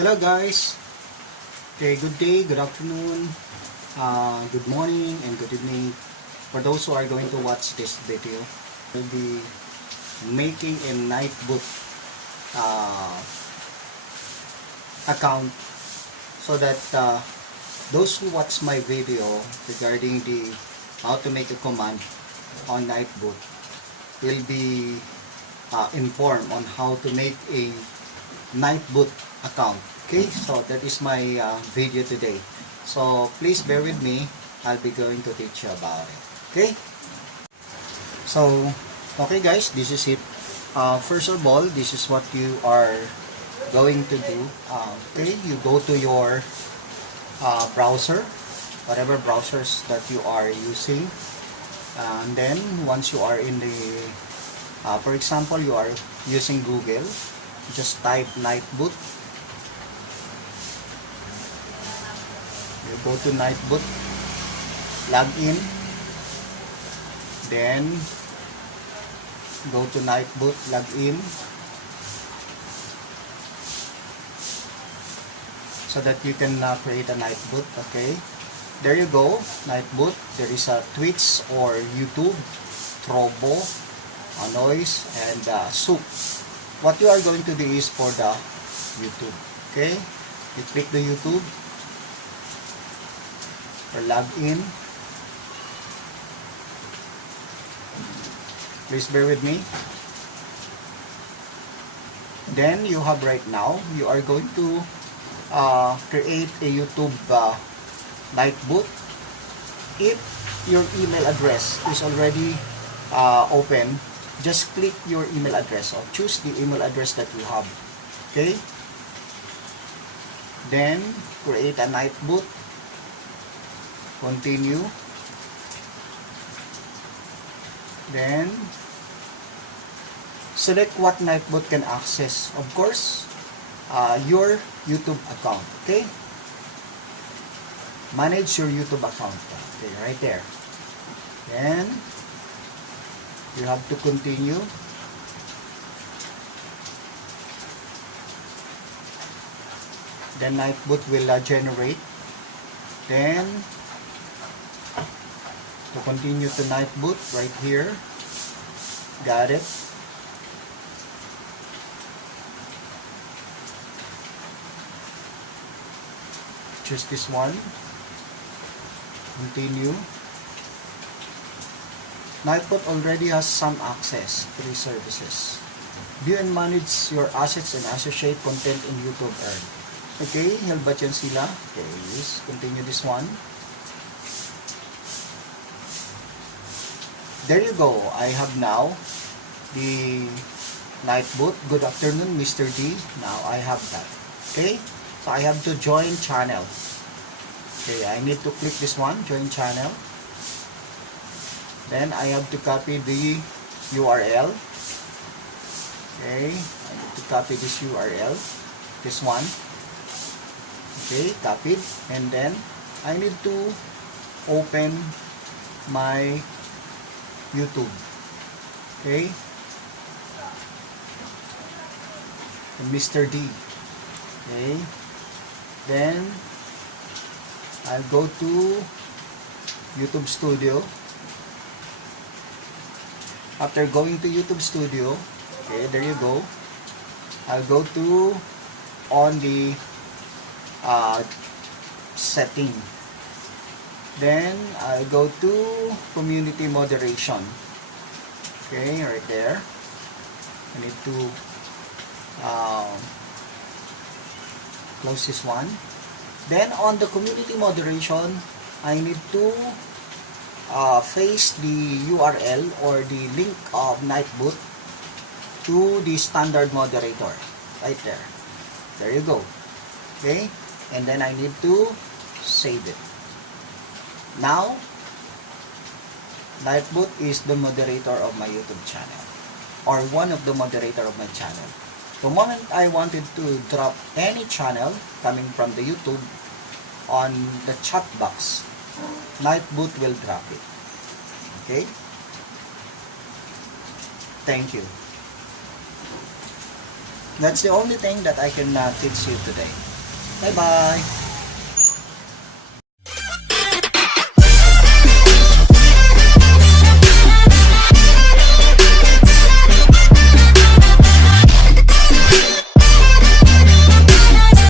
Hello guys. Okay, good day, good afternoon, good morning, and good evening. For those who are going to watch this video, we'll be making a Nightbot account so that those who watch my video regarding the how to make a command on Nightbot will be informed on how to make a Nightbot account. Okay, so that is my video today. So please bear with me. I'll be going to teach you about it. Okay. So okay guys, this is it. First of all, this is what you are going to do. Okay, you go to your browser, whatever browsers that you are using, and then once you are in the for example, you are using Google, just type Nightbot. You go to Nightbot, log in, then go to Nightbot, log in, so that you can create a Nightbot. Okay, there you go, Nightbot. There is a Twitch or YouTube, Trovo, Noise, and Soup. What you are going to do is for the YouTube. Okay, you click the YouTube or log in. Please bear with me. Then you have right now, you are going to create a YouTube Nightbot. If your email address is already open, just click your email address or choose the email address that you have. Okay, then create a Nightbot, continue, then select what Nightbot can access. Of course, your YouTube account. Okay, manage your YouTube account. Okay, right there. Then you have to continue. Then Nightbot will generate. Then to continue to Nightbot, right here. Got it. Choose this one. Continue. Nightbot already has some access to these services. View and manage your assets and associate content in YouTube Earn. Okay, helbat yan sila. Okay, yes. Continue this one. There you go. I have now the Nightbot. Good afternoon, Mr. D. Now I have that. Okay, so I have to join channel. Okay, I need to click this one, join channel. Then I have to copy the URL. Okay, I need to copy this URL, this one. Okay, copied. And then I need to open my YouTube. Okay, and Mr. D. Okay, then I'll go to YouTube Studio. After going to YouTube Studio, okay, there you go. I'll go to on the setting. Then I'll go to community moderation. Okay, right there. I need to close this one. Then on the community moderation, I need to paste the URL or the link of Nightbot to the standard moderator right there. There you go. Okay, and then I need to save it. Now Nightbot is the moderator of my YouTube channel, or one of the moderator of my channel. The moment I wanted to drop any channel coming from the YouTube on the chat box, Nightbot will drop it. Okay? Thank you. That's the only thing that I can teach you today. Bye-bye.